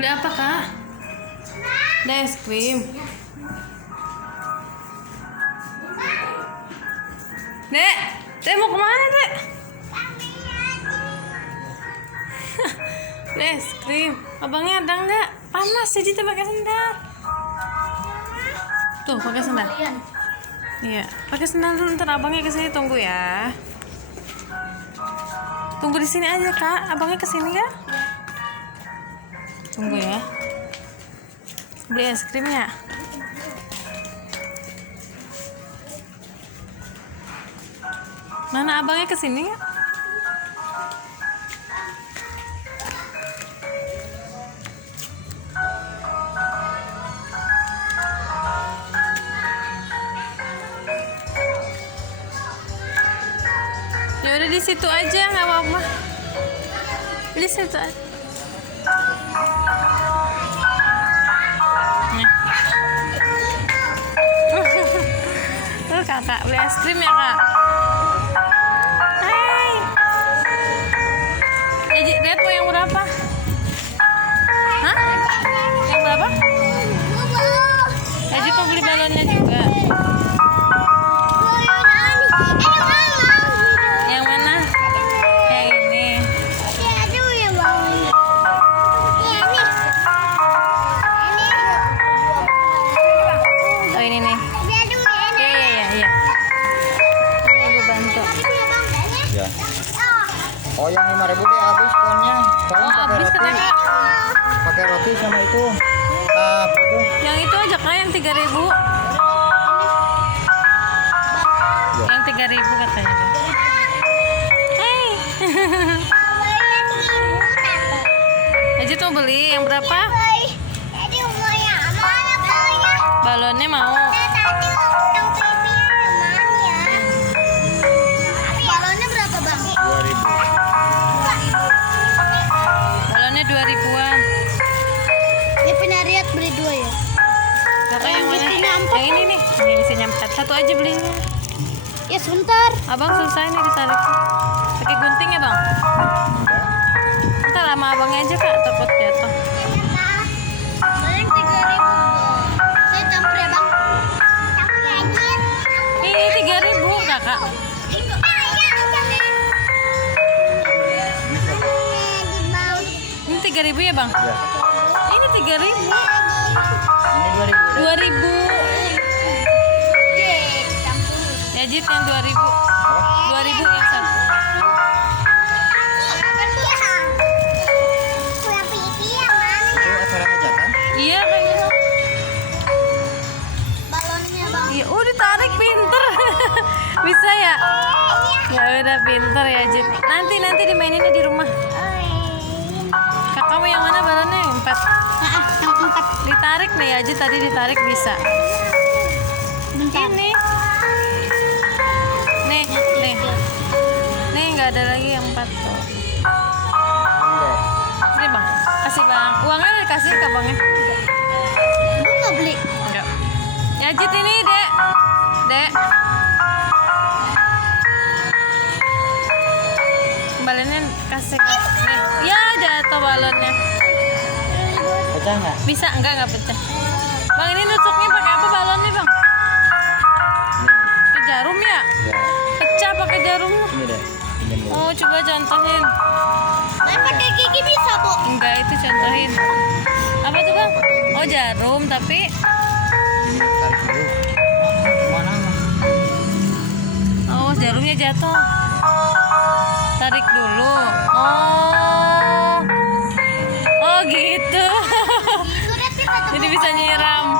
Beli apa, Kak? Ada es krim. Dek, Dek mau kemana, Dek? Beli es krim. Abangnya ada nggak? Panas, jadi kita pakai sendal. Tuh, pakai sendal. Iya, pakai sendal dulu. Ntar abangnya kesini, tunggu ya. Tunggu di sini aja, Kak. Abangnya kesini ya. Tunggu ya. Beli es krim ya. Mana abangnya kesini ya? Ya udah di situ aja, nggak apa-apa. Di situ aja. Tuh kakak beli es krim ya, Kak. Hai. Lihat mau yang berapa? Hah? Yang berapa? Ejit mau beli balonnya juga. Yang mana? Yang ini. Oh ini nih. Iya. Gue bantu. Ya. Oh yang 5.000 deh habis konnya. Oh habis katanya. Pakai roti sama itu. Yang itu aja, Kak, yang 3.000. Yang 3.000 katanya. Hei. Aja tuh beli yang berapa? Balonnya mau. Balonnya berapa, Bang? 2.000. Balonnya 2.000-an. Ini penariat beli 2 ya? Kakak yang mana? Yang ini nih. Ini isinya 4. Satu aja belinya. Ya sebentar. Abang susah nih ditarik. Pakai gunting ya, Bang? Ntar lama abangnya aja, Kak, takut jatuh. Balon 3.000. Saya campur ya, Bang. Campur ya, Jin. Ini 3.000, Kakak. Ini 3.000 ya, Bang? Ya. Ini 3.000. Ini 2.000. 2.000. Ya, Jit, yang 2.000. 2.000 yang satu. Itu acara hajatan. Iya, kan itu. Balonnya, Bang. Iya, ditarik pinter. Bisa ya? Ya udah pinter ya, Jit. Nanti dimaininnya di rumah. Kakak mau yang mana balonnya? Yang 4. Yang 4. Ditarik nih aja, tadi ditarik bisa. Bentar. Ini. Nih. Nih nggak ada lagi yang 4 tuh. Ini, Bang. Kasih, Bang. Uangnya dikasih ke Bangnya. Ibu nggak beli? Enggak. Ya, Jit ini, Dek. Dek. Balonnya kasih. Nih. Ya, jatuh balonnya. Pecah nggak? Bisa enggak pecah. Bang, ini nusuknya pakai apa balonnya, Bang? Pakai jarum ya? Ya. Pecah pakai jarum. Ini deh. Ini dulu. Oh, coba contohin. Saya pakai gigi bisa, Bu. Enggak, itu contohin. Apa tuh, Bang? Oh, jarum tapi Tarik dulu. Mana? oh, jarumnya jatuh. Tarik dulu. Oh. Oh, gitu. Itu deh, kita Jadi bisa nyiram.